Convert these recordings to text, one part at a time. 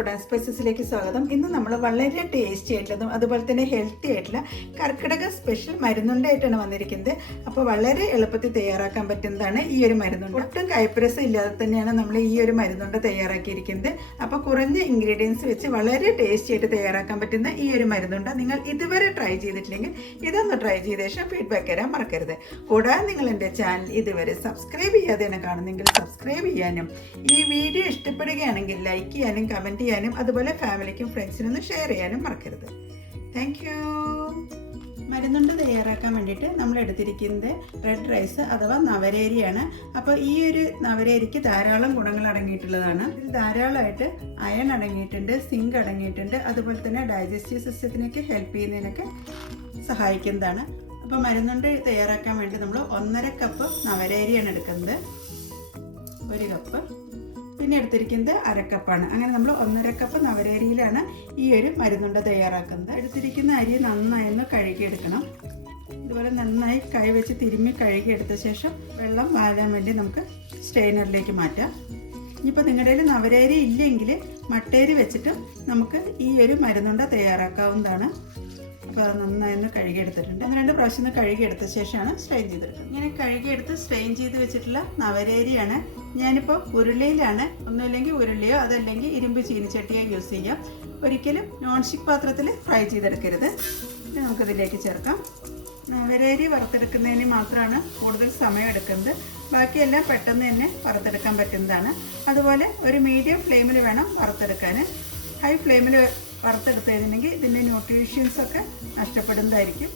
Food and സ്പൈസസിലേക്ക് സ്വാഗതം. ഇന്ന് നമ്മൾ വളരെ ടേസ്റ്റി ആയിട്ടുള്ളതും അതുപോലെ തന്നെ ഹെൽത്തി ആയിട്ടുള്ള കർക്കിടക സ്പെഷ്യൽ മരുന്നുണ്ടായിട്ടാണ് വന്നിരിക്കുന്നത്. അപ്പോൾ വളരെ എളുപ്പത്തിൽ തയ്യാറാക്കാൻ പറ്റുന്നതാണ് ഈ ഒരു മരുന്നുണ്ട്. ഒട്ടും കൈപ്പരസം ഇല്ലാതെ തന്നെയാണ് നമ്മൾ ഈ ഒരു മരുന്നുണ്ട് തയ്യാറാക്കിയിരിക്കുന്നത്. അപ്പോൾ കുറഞ്ഞ ഇൻഗ്രീഡിയൻസ് വെച്ച് വളരെ ടേസ്റ്റി ആയിട്ട് തയ്യാറാക്കാൻ പറ്റുന്ന ഈ ഒരു മരുന്നുണ്ട് നിങ്ങൾ ഇതുവരെ ട്രൈ ചെയ്തിട്ടില്ലെങ്കിൽ ഇതൊന്ന് ട്രൈ ചെയ്ത ശേഷം ഫീഡ്ബാക്ക് തരാൻ മറക്കരുത്. കൂടാതെ നിങ്ങൾ എൻ്റെ ചാനൽ ഇതുവരെ സബ്സ്ക്രൈബ് ചെയ്യാതെയാണ് കാണുന്നെങ്കിൽ സബ്സ്ക്രൈബ് ചെയ്യാനും ഈ വീഡിയോ ഇഷ്ടപ്പെടുകയാണെങ്കിൽ ലൈക്ക് ചെയ്യാനും കമൻറ്റ് ചെയ്യാനും അതുപോലെ ഫാമിലിക്കും ഫ്രണ്ട്സിനും ഷെയർ ചെയ്യാനും മറക്കരുത്. Thank you. മരുന്നുണ്ട് തയ്യാറാക്കാൻ വേണ്ടിയിട്ട് നമ്മൾ എടുത്തിരിക്കുന്നത് റെഡ് റൈസ് അഥവാ നവരേരിയാണ്. അപ്പോൾ ഈ ഒരു നവരേരിക്ക് ധാരാളം ഗുണങ്ങൾ അടങ്ങിയിട്ടുള്ളതാണ്. ഇതിൽ ധാരാളമായിട്ട് അയൺ അടങ്ങിയിട്ടുണ്ട്, സിങ്ക് അടങ്ങിയിട്ടുണ്ട്, അതുപോലെ തന്നെ ഡൈജസ്റ്റീവ് സിസ്റ്റത്തിനൊക്കെ ഹെൽപ്പ് ചെയ്യുന്നതിനൊക്കെ സഹായിക്കുന്നതാണ്. അപ്പോൾ മരുന്നുണ്ട് തയ്യാറാക്കാൻ വേണ്ടി നമ്മൾ 1.5 കപ്പ് നവരേരിയാണ് എടുക്കുന്നത്, 1 കപ്പ്, പിന്നെ എടുത്തിരിക്കുന്നത് 1/2 കപ്പാണ്. അങ്ങനെ നമ്മൾ 1.5 കപ്പ് നവരേരിയിലാണ് ഈ ഒരു മരുന്നുണ്ട തയ്യാറാക്കുന്നത്. എടുത്തിരിക്കുന്ന അരി നന്നായി കഴുകിയെടുക്കണം. ഇതുപോലെ നന്നായി കൈ വെച്ച് തിരുമ്മി കഴുകിയെടുത്ത ശേഷം വെള്ളം വാരാൻ വേണ്ടി നമുക്ക് സ്ട്രെയിനറിലേക്ക് മാറ്റാം. ഇനിയിപ്പോൾ നിങ്ങളുടെ കയ്യിൽ നവരേരി ഇല്ലെങ്കിൽ മട്ടേരി വെച്ചിട്ടും നമുക്ക് ഈ ഒരു മരുന്നുണ്ട തയ്യാറാക്കാവുന്നതാണ്. അപ്പോൾ അത് നന്നായി കഴുകിയെടുത്തിട്ടുണ്ട്. 1-2 പ്രാവശ്യം കഴുകിയെടുത്ത ശേഷമാണ് സ്ട്രെയിൻ ചെയ്തെടുക്കുന്നത്. ഇങ്ങനെ കഴുകിയെടുത്ത് സ്ട്രെയിൻ ചെയ്ത് വെച്ചിട്ടുള്ള നവരേരിയാണ്. ഞാനിപ്പോൾ ഉരുളിയിലാണ്, ഒന്നുമില്ലെങ്കിൽ ഉരുളിയോ അതല്ലെങ്കിൽ ഇരുമ്പ് ചീനിച്ചട്ടിയോ യൂസ് ചെയ്യാം. ഒരിക്കലും നോൺ സ്റ്റിക്ക് പാത്രത്തിൽ ഫ്രൈ ചെയ്തെടുക്കരുത്. ഇനി നമുക്കിതിലേക്ക് ചേർക്കാം. നവരേരി വറുത്തെടുക്കുന്നതിന് മാത്രമാണ് കൂടുതൽ സമയം എടുക്കുന്നത്, ബാക്കിയെല്ലാം പെട്ടെന്ന് തന്നെ വറുത്തെടുക്കാൻ പറ്റുന്നതാണ്. അതുപോലെ ഒരു മീഡിയം ഫ്ലെയിമിൽ വേണം വറുത്തെടുക്കാൻ. ഹൈ ഫ്ലെയിമിൽ വറുത്തെടുത്ത് കഴിഞ്ഞിട്ടുണ്ടെങ്കിൽ ഇതിൻ്റെ ന്യൂട്രീഷ്യൻസൊക്കെ നഷ്ടപ്പെടുന്നതായിരിക്കും.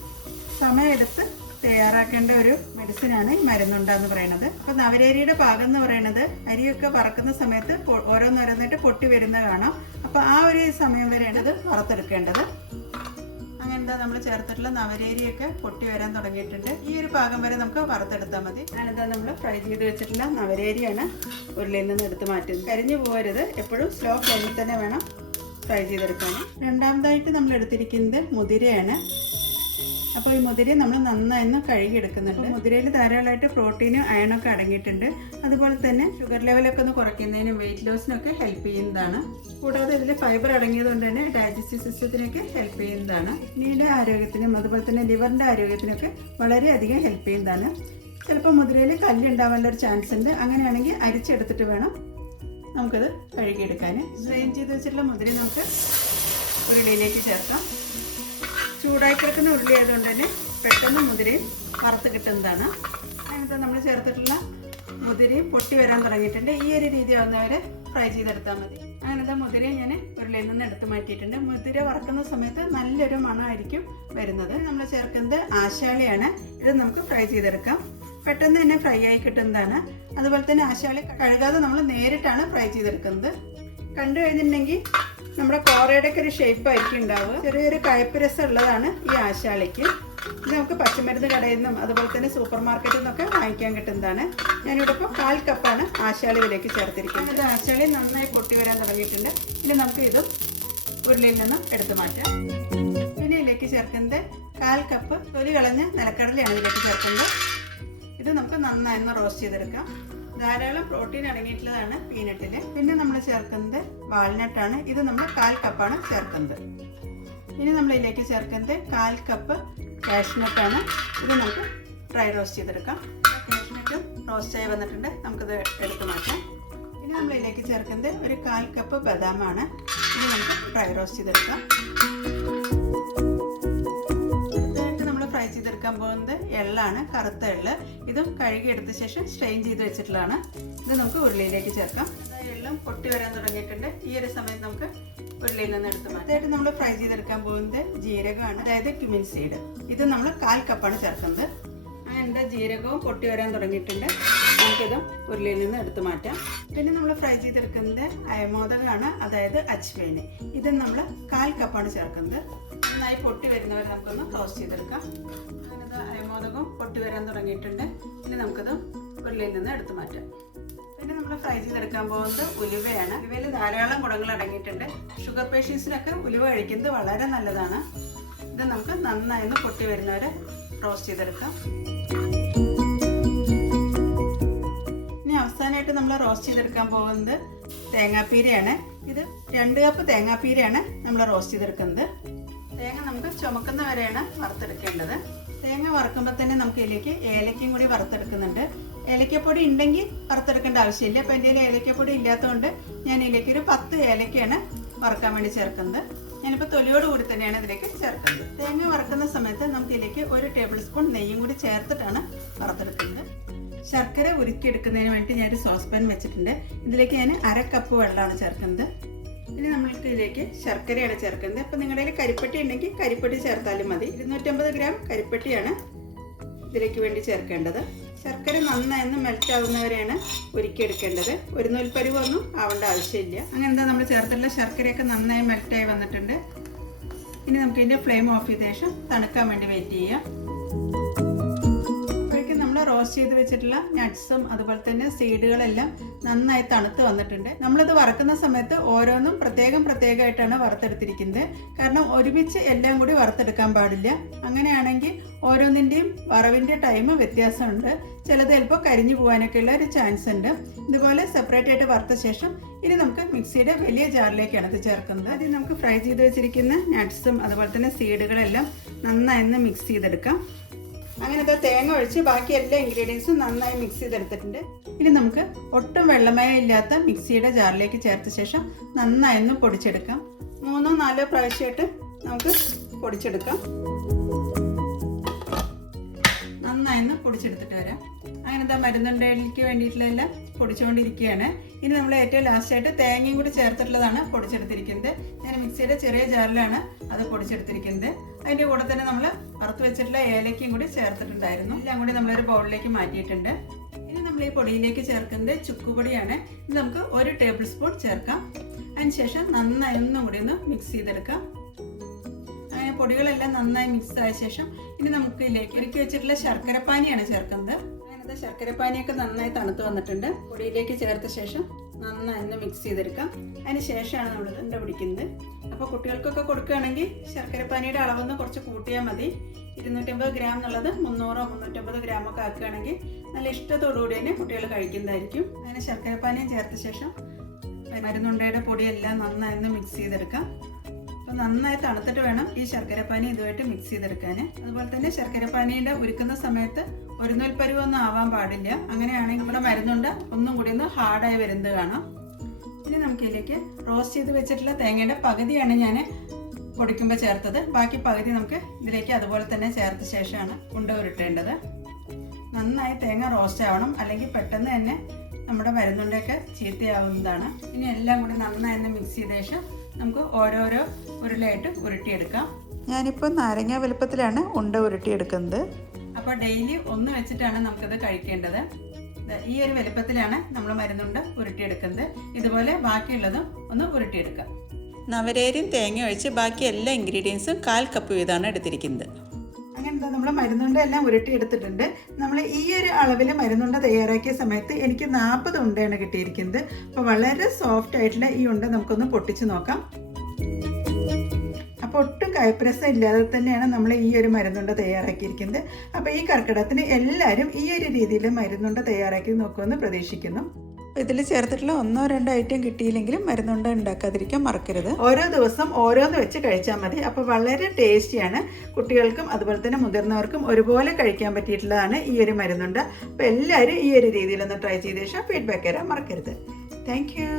സമയമെടുത്ത് തയ്യാറാക്കേണ്ട ഒരു മെഡിസിനാണ് ഈ മരുന്നുണ്ടെന്ന് പറയുന്നത്. അപ്പോൾ നവരേരിയുടെ പാകം എന്ന് പറയുന്നത് അരിയൊക്കെ വറക്കുന്ന സമയത്ത് ഓരോന്നോരോന്നായിട്ട് പൊട്ടി വരുന്നത് കാണാം. അപ്പോൾ ആ ഒരു സമയം വരെയാണ് ഇത് വറുത്തെടുക്കേണ്ടത്. അങ്ങനെന്താ നമ്മൾ ചേർത്തിട്ടുള്ള നവരേരിയൊക്കെ പൊട്ടി വരാൻ തുടങ്ങിയിട്ടുണ്ട്. ഈ ഒരു പാകം വരെ നമുക്ക് വറുത്തെടുത്താൽ മതി. ഞാനെന്താ നമ്മൾ ഫ്രൈ ചെയ്ത് വെച്ചിട്ടുള്ള നവരേരിയാണ് ഉരുളിയിൽ നിന്ന് എടുത്ത് മാറ്റുന്നത്. കരിഞ്ഞു പോകരുത്, എപ്പോഴും സ്ലോ ഫ്ലെയിമിൽ തന്നെ വേണം ഫ്രൈ ചെയ്തെടുക്കാൻ. രണ്ടാമതായിട്ട് നമ്മൾ എടുത്തിരിക്കുന്നത് മുതിരയാണ്. അപ്പോൾ ഈ മുതിര നമ്മൾ നന്നായി കഴുകിയെടുക്കുന്നുണ്ട്. മുതിരയിൽ ധാരാളമായിട്ട് പ്രോട്ടീനും അയണൊക്കെ അടങ്ങിയിട്ടുണ്ട്. അതുപോലെ തന്നെ ഷുഗർ ലെവലൊക്കെ ഒന്ന് കുറയ്ക്കുന്നതിനും വെയിറ്റ് ലോസിനൊക്കെ ഹെൽപ്പ് ചെയ്യുന്നതാണ്. കൂടാതെ ഇതിൽ ഫൈബർ അടങ്ങിയത് കൊണ്ട് തന്നെ ഡൈജസ്റ്റീവ് സിസ്റ്റത്തിനൊക്കെ ഹെൽപ്പ് ചെയ്യുന്നതാണ്. കിഡ്നിയുടെ ആരോഗ്യത്തിനും അതുപോലെ തന്നെ ലിവറിൻ്റെ ആരോഗ്യത്തിനൊക്കെ വളരെയധികം ഹെൽപ്പ് ചെയ്യുന്നതാണ്. ചിലപ്പോൾ മുതിരയിൽ കല്ലുണ്ടാവാനുള്ള ഒരു ചാൻസ് ഉണ്ട്. അങ്ങനെയാണെങ്കിൽ അരിച്ചെടുത്തിട്ട് വേണം നമുക്കത് കഴുകിയെടുക്കാൻ. സ്ട്രെയിൻ ചെയ്ത് വെച്ചിട്ടുള്ള മുതിര നമുക്ക് ഉരുളിയിലേക്ക് ചേർക്കാം. ചൂടായി കിടക്കുന്ന ഉരുളി ആയതുകൊണ്ട് തന്നെ പെട്ടെന്ന് മുതിരയും വറുത്ത് കിട്ടുന്നതാണ്. അങ്ങനത്തെ നമ്മൾ ചേർത്തിട്ടുള്ള മുതിരയും പൊട്ടി വരാൻ തുടങ്ങിയിട്ടുണ്ട്. ഈ ഒരു രീതി ആവുന്നവരെ ഫ്രൈ ചെയ്തെടുത്താൽ മതി. അങ്ങനത്തെ മുതിരയും ഞാൻ ഉരുളിയിൽ നിന്ന് എടുത്ത് മാറ്റിയിട്ടുണ്ട്. മുതിര വറക്കുന്ന സമയത്ത് നല്ലൊരു മണമായിരിക്കും വരുന്നത്. നമ്മൾ ചേർക്കുന്നത് ആശാളിയാണ്. ഇത് നമുക്ക് ഫ്രൈ ചെയ്തെടുക്കാം. പെട്ടെന്ന് തന്നെ ഫ്രൈ ആയി കിട്ടുന്നതാണ്. അതുപോലെ തന്നെ ആശാളി കഴുകാതെ നമ്മൾ നേരിട്ടാണ് ഫ്രൈ ചെയ്തെടുക്കുന്നത്. കണ്ടു കഴിഞ്ഞിട്ടുണ്ടെങ്കിൽ നമ്മുടെ കോറയുടെ ഒക്കെ ഒരു ഷേപ്പ് ആയിരിക്കും ഉണ്ടാവുക. ചെറിയൊരു കയ്പ്പ് രസം ഉള്ളതാണ് ഈ ആശാളിക്ക്. ഇത് നമുക്ക് പച്ചമരുന്ന് കടയിൽ നിന്നും അതുപോലെ തന്നെ സൂപ്പർ മാർക്കറ്റിൽ നിന്നൊക്കെ വാങ്ങിക്കാൻ കിട്ടുന്നതാണ്. ഞാനിവിടെ ഇപ്പോൾ 1/4 കപ്പാണ് ആശാളി ഇതിലേക്ക് ചേർത്തിരിക്കുന്നത്. ആശാളി നന്നായി പൊട്ടി വരാൻ തുടങ്ങിയിട്ടുണ്ട്. ഇനി നമുക്ക് ഇതും ഉരുളിയിൽ നിന്നും എടുത്തു മാറ്റാം. പിന്നെ ഇതിലേക്ക് ചേർക്കുന്നത് 1/4 കപ്പ് തൊലി കളഞ്ഞ നിലക്കടലയാണ് ഇതിലേക്ക് ചേർക്കുന്നത്. ഇത് നമുക്ക് നന്നായി റോസ്റ്റ് ചെയ്തെടുക്കാം. ധാരാളം പ്രോട്ടീൻ അടങ്ങിയിട്ടുള്ളതാണ് പീനട്ടിൽ. പിന്നെ നമ്മൾ ചേർക്കുന്നത് വാൾനട്ടാണ്. ഇത് നമ്മൾ 1/4 കപ്പാണ് ചേർക്കുന്നത്. ഇനി നമ്മൾ ഇതിലേക്ക് ചേർക്കുന്നത് 1/4 കപ്പ് കാഷ്നട്ടാണ്. ഇത് നമുക്ക് ഡ്രൈ റോസ്റ്റ് ചെയ്തെടുക്കാം. കാഷ്നട്ടും റോസ്റ്റായി വന്നിട്ടുണ്ട്. നമുക്കിത് എടുത്ത് മാറ്റാം. ഇനി നമ്മൾ ഇതിലേക്ക് ചേർക്കുന്നത് ഒരു 1/4 കപ്പ് ബദാമാണ്. ഇത് നമുക്ക് ഡ്രൈ റോസ്റ്റ് ചെയ്തെടുക്കാം. ഫ്രൈ ചെയ്തെടുക്കാൻ പോകുന്നത് എള്ളാണ്, കറുത്ത എള്ള്. ഇതും കഴുകിയെടുത്ത ശേഷം സ്ട്രെയിൻ ചെയ്ത് വെച്ചിട്ടുള്ളതാണ്. ഇത് നമുക്ക് ഉരുളിയിലേക്ക് ചേർക്കാം. എള്ളും പൊട്ടി വരാൻ തുടങ്ങിയിട്ടുണ്ട്. ഈ ഒരു സമയത്ത് നമുക്ക് ഉരുളിയിൽ നിന്ന് എടുത്ത് മാറ്റാം. അതായത് നമ്മൾ ഫ്രൈ ചെയ്തെടുക്കാൻ പോകുന്നത് ജീരകമാണ്, അതായത് ക്യുമിൻ സീഡ്. ഇത് നമ്മൾ 1/4 കപ്പാണ് ചേർക്കുന്നത്. അങ്ങനെ ജീരകവും പൊട്ടി വരാൻ തുടങ്ങിയിട്ടുണ്ട്. നമുക്കിതും ഉരുളിയിൽ നിന്ന് എടുത്ത് മാറ്റാം. പിന്നെ നമ്മൾ ഫ്രൈ ചെയ്തെടുക്കുന്നത് അയമോദകമാണ്, അതായത് അജ്വൈൻ. ഇത് നമ്മൾ 1/4 കപ്പാണ് ചേർക്കുന്നത്. നന്നായി പൊട്ടി വരുന്നവരെ നമുക്കൊന്ന് റോസ്റ്റ് ചെയ്തെടുക്കാം. അങ്ങനെ അയമോദകവും പൊട്ടി വരാൻ തുടങ്ങിയിട്ടുണ്ട്. ഇനി നമുക്കത് ഉരുളിയിൽ നിന്ന് എടുത്ത് മാറ്റാം. പിന്നെ നമ്മൾ ഫ്രൈ ചെയ്തെടുക്കാൻ പോകുന്നത് ഉലുവയാണ്. ഉലുവയിൽ ധാരാളം ഗുണങ്ങൾ അടങ്ങിയിട്ടുണ്ട്. ഷുഗർ പേഷ്യൻസിനൊക്കെ ഉലുവ കഴിക്കുന്നത് വളരെ നല്ലതാണ്. ഇത് നമുക്ക് നന്നായി പൊട്ടി വരുന്നവരെ റോസ്റ്റ് ചെയ്തെടുക്കാം. ഇനി അവസാനമായിട്ട് നമ്മൾ റോസ്റ്റ് ചെയ്തെടുക്കാൻ പോകുന്നത് തേങ്ങാപ്പീരയാണ്. ഇത് 2 കപ്പ് തേങ്ങാപ്പീരയാണ് നമ്മൾ റോസ്റ്റ് ചെയ്തെടുക്കുന്നത്. തേങ്ങ നമുക്ക് ചുമക്കുന്ന വരെയാണ് വറുത്തെടുക്കേണ്ടത്. തേങ്ങ വറുക്കുമ്പോൾ തന്നെ നമുക്ക് ഇതിലേക്ക് ഏലക്കയും കൂടി വറുത്തെടുക്കുന്നുണ്ട്. ഏലക്കപ്പൊടി ഉണ്ടെങ്കിൽ വറുത്തെടുക്കേണ്ട ആവശ്യമില്ല. അപ്പോൾ എൻ്റെ ഏലക്കപ്പൊടി ഇല്ലാത്തതുകൊണ്ട് ഞാൻ ഇതിലേക്ക് ഒരു 10 ഏലക്കയാണ് വറുക്കാൻ വേണ്ടി ചേർക്കുന്നത്. ഞാനിപ്പോൾ തൊലിയോട് കൂടി തന്നെയാണ് ഇതിലേക്ക് ചേർക്കുന്നത്. തേങ്ങ വറുക്കുന്ന സമയത്ത് നമുക്ക് ഇതിലേക്ക് 1 ടേബിൾ സ്പൂൺ നെയ്യും കൂടി ചേർത്തിട്ടാണ് വറുത്തെടുക്കുന്നത്. ശർക്കര ഉരുക്കിയെടുക്കുന്നതിന് വേണ്ടി ഞാനൊരു സോസ് പാൻ വെച്ചിട്ടുണ്ട്. ഇതിലേക്ക് ഞാൻ 1/2 കപ്പ് വെള്ളമാണ് ചേർക്കുന്നത്. ഇനി നമ്മൾക്ക് ഇതിലേക്ക് ശർക്കരയാണ് ചേർക്കുന്നത്. അപ്പോൾ നിങ്ങളുടെ കയ്യിൽ കരിപ്പട്ടി ഉണ്ടെങ്കിൽ കരിപ്പട്ടി ചേർത്താലും മതി. 250 ഗ്രാം കരിപ്പട്ടിയാണ് ഇതിലേക്ക് വേണ്ടി ചേർക്കേണ്ടത്. ശർക്കര നന്നായി മെൽറ്റ് ആവുന്നവരെയാണ് ഉരുക്കിയെടുക്കേണ്ടത്. ഒരു നൂൽപ്പരുവൊന്നും ആവേണ്ട ആവശ്യമില്ല. അങ്ങനെ എന്താ നമ്മൾ ചേർത്തുള്ള ശർക്കരയൊക്കെ നന്നായി മെൽറ്റായി വന്നിട്ടുണ്ട്. ഇനി നമുക്ക് ഇതിൻ്റെ ഫ്ലെയിം ഓഫ് ചെയ്ത ശേഷം തണുക്കാൻ വേണ്ടി വെയിറ്റ് ചെയ്യാം. റോസ്റ്റ് ചെയ്ത് വെച്ചിട്ടുള്ള നട്ട്സും അതുപോലെ തന്നെ സീഡുകളെല്ലാം നന്നായി തണുത്ത് വന്നിട്ടുണ്ട്. നമ്മളിത് വറുക്കുന്ന സമയത്ത് ഓരോന്നും പ്രത്യേകമായിട്ടാണ് വറുത്തെടുത്തിരിക്കുന്നത്. കാരണം ഒരുമിച്ച് എല്ലാം കൂടി വറുത്തെടുക്കാൻ പാടില്ല. അങ്ങനെയാണെങ്കിൽ ഓരോന്നിൻ്റെയും വറവിൻ്റെ ടൈം വ്യത്യാസമുണ്ട്. ചിലത് ചിലപ്പോൾ കരിഞ്ഞു പോകാനൊക്കെയുള്ള ഒരു ചാൻസ് ഉണ്ട്. ഇതുപോലെ സെപ്പറേറ്റ് ആയിട്ട് വറുത്ത ശേഷം ഇനി നമുക്ക് മിക്സിയുടെ വലിയ ജാറിലേക്കാണ് ഇത് ചേർക്കുന്നത്. അതിൽ നമുക്ക് ഫ്രൈ ചെയ്ത് വെച്ചിരിക്കുന്ന നട്ട്സും അതുപോലെ തന്നെ സീഡുകളെല്ലാം നന്നായി മിക്സ് ചെയ്തെടുക്കാം. അങ്ങനത്തെ തേങ്ങ ഒഴിച്ച് ബാക്കി എല്ലാ ഇൻഗ്രീഡിയൻസും നന്നായി മിക്സ് ചെയ്തെടുത്തിട്ടുണ്ട്. ഇനി നമുക്ക് ഒട്ടും വെള്ളമയം ഇല്ലാത്ത മിക്സിയുടെ ജാറിലേക്ക് ചേർത്ത ശേഷം നന്നായി പൊടിച്ചെടുക്കാം. 3-4 പ്രാവശ്യമായിട്ട് നമുക്ക് പൊടിച്ചെടുക്കാം. നന്നായി പൊടിച്ചെടുത്തിട്ട് വരാം. അങ്ങനത്തെ മരുന്നുണ്ടയിലേക്ക് വേണ്ടിയിട്ടുള്ളതെല്ലാം പൊടിച്ചുകൊണ്ടിരിക്കുകയാണ്. ഇനി നമ്മൾ ഏറ്റവും ലാസ്റ്റായിട്ട് തേങ്ങയും കൂടി ചേർത്തിട്ടുള്ളതാണ് പൊടിച്ചെടുത്തിരിക്കുന്നത്. ഞാൻ മിക്സിയുടെ ചെറിയ ജാറിലാണ് അത് പൊടിച്ചെടുത്തിരിക്കുന്നത്. അതിൻ്റെ കൂടെ തന്നെ നമ്മൾ വറുത്ത് വെച്ചിട്ടുള്ള ഏലക്കയും കൂടി ചേർത്തിട്ടുണ്ടായിരുന്നു. എല്ലാം കൂടി നമ്മളൊരു ബൗളിലേക്ക് മാറ്റിയിട്ടുണ്ട്. ഇനി നമ്മൾ ഈ പൊടിയിലേക്ക് ചേർക്കുന്നത് ചുക്കുപൊടിയാണ്. ഇത് നമുക്ക് 1 ടേബിൾ സ്പൂൺ ചേർക്കാം. അതിനുശേഷം നന്നായി കൂടി മിക്സ് ചെയ്തെടുക്കാം. അങ്ങനെ പൊടികളെല്ലാം നന്നായി മിക്സ് ആയ ശേഷം ഇനി നമുക്ക് ഇതിലേക്ക് ഒരുക്കി വെച്ചിട്ടുള്ള ശർക്കരപ്പാനിയാണ് ചേർക്കുന്നത്. അങ്ങനത്തെ ശർക്കരപ്പാനിയൊക്കെ നന്നായി തണുത്ത് വന്നിട്ടുണ്ട്. പൊടിയിലേക്ക് ചേർത്ത ശേഷം നന്നായി മിക്സ് ചെയ്തെടുക്കാം. അതിന് ശേഷമാണ് നമ്മൾ ഉണ്ട പിടിക്കുന്നത്. അപ്പോൾ കുട്ടികൾക്കൊക്കെ കൊടുക്കുകയാണെങ്കിൽ ശർക്കരപ്പാനിയുടെ അളവൊന്ന് കുറച്ച് കൂട്ടിയാൽ മതി. 250 ഗ്രാം എന്നുള്ളത് 300-350 ഗ്രാമൊക്കെ ആക്കുകയാണെങ്കിൽ നല്ല ഇഷ്ടത്തോടുകൂടി തന്നെ കുട്ടികൾ കഴിക്കുന്നതായിരിക്കും. അങ്ങനെ ശർക്കരപ്പാനിയും ചേർത്ത ശേഷം മരുന്നുണ്ടയുടെ പൊടിയെല്ലാം നന്നായി മിക്സ് ചെയ്തെടുക്കാം. അപ്പോൾ നന്നായി തണുത്തിട്ട് വേണം ഈ ശർക്കരപ്പാനി ഇതുമായിട്ട് മിക്സ് ചെയ്തെടുക്കാൻ. അതുപോലെ തന്നെ ശർക്കരപ്പാനിയുടെ ഉരുക്കുന്ന സമയത്ത് ഒരു നൂൽപ്പരുവൊന്നും ആവാൻ പാടില്ല. അങ്ങനെയാണെങ്കിൽ നമ്മുടെ മരുന്നുണ്ട ഒന്നും കൂടി ഹാർഡായി വരുന്നത് കാണാം. ഇനി നമുക്കിതിലേക്ക് റോസ്റ്റ് ചെയ്ത് വെച്ചിട്ടുള്ള തേങ്ങയുടെ പകുതിയാണ് ഞാൻ പൊടിക്കുമ്പോൾ ചേർത്തത്. ബാക്കി പകുതി നമുക്ക് ഇതിലേക്ക് അതുപോലെ തന്നെ ചേർത്ത ശേഷമാണ് ഉണ്ട ഉരുട്ടേണ്ടത്. നന്നായി തേങ്ങ റോസ്റ്റ് ആവണം, അല്ലെങ്കിൽ പെട്ടെന്ന് തന്നെ നമ്മുടെ മരുന്നുണ്ടൊക്കെ ചീത്തയാവുന്നതാണ്. ഇനി എല്ലാം കൂടി നന്നായി മിക്സ് ചെയ്ത ശേഷം നമുക്ക് ഓരോരോ ഉരുളയായിട്ട് ഉരുട്ടിയെടുക്കാം. ഞാനിപ്പോൾ നാരങ്ങ വലുപ്പത്തിലാണ് ഉണ്ട ഉരുട്ടിയെടുക്കുന്നത്. അപ്പോൾ ഡെയിലി ഒന്ന് വെച്ചിട്ടാണ് നമുക്കത് കഴിക്കേണ്ടത്. ഈ ഒരു വലുപ്പത്തിലാണ് നമ്മൾ മരുന്നുണ്ട ഉരുട്ടിയെടുക്കുന്നത്. ഇതുപോലെ ബാക്കിയുള്ളതും ഒന്ന് ഉരുട്ടിയെടുക്കാം. നവരേരിയും തേങ്ങ ഒഴിച്ച് ബാക്കി എല്ലാ ഇൻഗ്രീഡിയൻസും 1/4 കപ്പ് വീതമാണ് എടുത്തിരിക്കുന്നത്. അങ്ങനെ നമ്മൾ മരുന്നുണ്ട എല്ലാം ഉരുട്ടിയെടുത്തിട്ടുണ്ട്. നമ്മൾ ഈ ഒരു അളവിൽ മരുന്നുണ്ട തയ്യാറാക്കിയ സമയത്ത് എനിക്ക് 40 ഉണ്ടയാണ് കിട്ടിയിരിക്കുന്നത്. അപ്പോൾ വളരെ സോഫ്റ്റ് ആയിട്ടുള്ള ഈ ഉണ്ട നമുക്കൊന്ന് പൊട്ടിച്ച് നോക്കാം. അപ്പോൾ ഒട്ടും കൈപ്രസം ഇല്ലാതെ തന്നെയാണ് നമ്മൾ ഈ ഒരു മരുന്നുണ്ട തയ്യാറാക്കിയിരിക്കുന്നത്. അപ്പോൾ ഈ കർക്കിടകത്തിന് എല്ലാവരും ഈ ഒരു രീതിയിൽ മരുന്നുണ്ട തയ്യാറാക്കി നോക്കുമെന്ന് പ്രതീക്ഷിക്കുന്നു. ഇതിൽ ചേർത്തിട്ടുള്ള 1-2 ഐറ്റം കിട്ടിയില്ലെങ്കിലും മരുന്നുണ്ട ഉണ്ടാക്കാതിരിക്കാൻ മറക്കരുത്. ഓരോ ദിവസം ഓരോന്ന് വെച്ച് കഴിച്ചാൽ മതി. അപ്പോൾ വളരെ ടേസ്റ്റിയാണ്. കുട്ടികൾക്കും അതുപോലെ തന്നെ മുതിർന്നവർക്കും ഒരുപോലെ കഴിക്കാൻ പറ്റിയിട്ടുള്ളതാണ് ഈ ഒരു മരുന്നുണ്ട. അപ്പോൾ എല്ലാവരും ഈ ഒരു രീതിയിലൊന്ന് ട്രൈ ചെയ്ത ശേഷം ഫീഡ്ബാക്ക് തരാൻ മറക്കരുത്. Thank you.